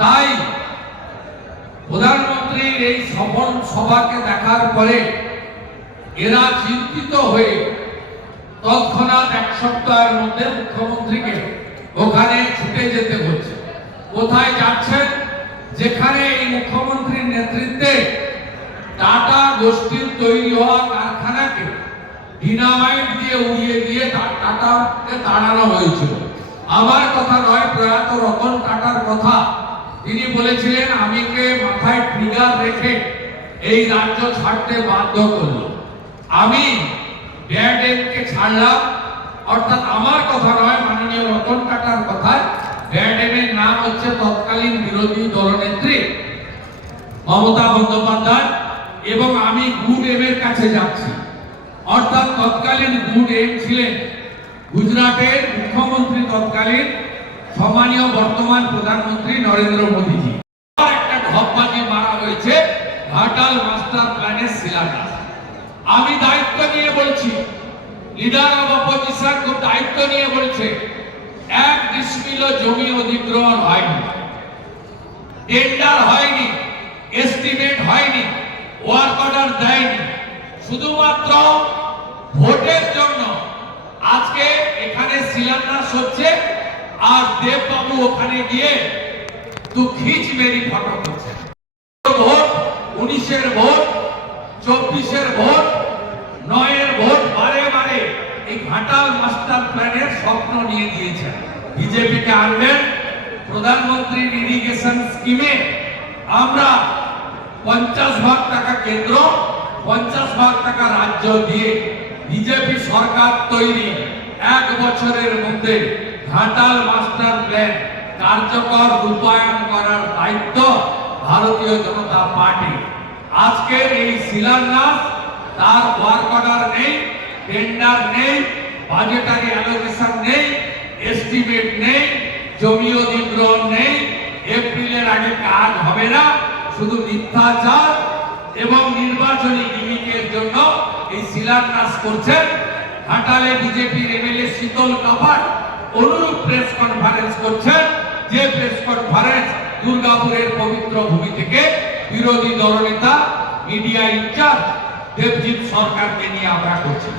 তাই প্রধানমন্ত্রীর এই সফল সভাকে দেখার পরে এরা চিন্তিত হয়ে তৎক্ষণাৎ এক সপ্তাহের মধ্যে মুখ্যমন্ত্রীকে ওখানে ছুটে যেতে হচ্ছে। কোথায় যাচ্ছেন? যেখানে এই মুখ্যমন্ত্রীর নেতৃত্বে টাটা গোষ্ঠীর তৈরি হওয়া কারখানাকে ডিনামাইট দিয়ে উড়িয়ে দিয়ে টাটাকে তাড়ানো হয়েছিল। আমার কথা নয়, প্রয়াত রতন টাটার কথা। তিনি বলেছিলেন, আমিকে মাথায় ট্রিগার রেখে এই রাজ্য ছাড়তে বাধ্য করলো। আমি ব্যাডেনকে ছাড়লাম, অর্থাৎ আমার কথা নয়, মাননীয় রতন টাটার কথা। ব্যাডেনের নাম হচ্ছে তৎকালীন বিরোধী দলনেত্রী মমতা বন্দ্যোপাধ্যায়, এবং আমি গুড এম এর কাছে যাচ্ছি। অর্থাৎ তৎকালীন গুড এম ছিলেন গুজরাটের মুখ্যমন্ত্রী, তৎকালীন সম্মানীয় বর্তমান প্রধানমন্ত্রী নরেন্দ্র মোদীজি। একটা ঢপবাজি মারা হয়েছে ঘাটাল মাস্টার প্ল্যানের শিলান্যাস। আমি দায়িত্ব নিয়ে বলছি, লিডার অব অপোজিশন খুব দায়িত্ব নিয়ে বলছে, 1 ডিসমিল জমি অধিগ্রহণ হয়নি, টেন্ডার হয়নি, এস্টিমেট হয়নি, ওয়ার্ক অর্ডার দেয়নি। শুধুমাত্র ভোটের জন্য আজকে এখানে শিলান্যাস হচ্ছে, আর দেববাবু ওখানে গিয়ে তু খিচ মেরি ফটো করছে। ভোট 19-এর ভোট, 24-এর ভোট, 9-এর ভোট, বারে বারে এই ঘাটাল মাস্টার প্ল্যানের স্বপ্ন নিয়ে দিয়েছেন। বিজেপিকে আনবেন, প্রধানমন্ত্রীর ইরিগেশন স্কিমে আমরা 50 টাকা কেন্দ্র, 50 টাকা রাজ্য দিয়ে বিজেপি সরকার তৈরি। 1 বছরের মধ্যে ঘাটাল মাস্টার প্ল্যান কার্যকর রূপায়ণ করার দায়িত্ব ভারতীয় জনতা পার্টি। আজকের এই শিলান্যাস, তার ওয়ার্ক অর্ডার নেই, টেন্ডার নেই, বাজেটারি অ্যালোকেশন নেই, এস্টিমেট নেই, জমি অধিগ্রহণ নেই, এপ্রিলের আগে কাজ হবে না, শুধু মিথ্যাচার এবং নির্বাচনী গিমিকের জন্য এই শিলান্যাস করছেন। ঘাটালে বিজেপির এমএলএ শীতল কাপাট অনুরূপ প্রেস কনফারেন্স করছেন, যে প্রেস কনফারেন্স দুর্গাপুরের পবিত্র ভূমি থেকে বিরোধী দলনেতা মিডিয়া ইনচার্জ দেবজিৎ সরকারকে নিয়ে আমরা করছি।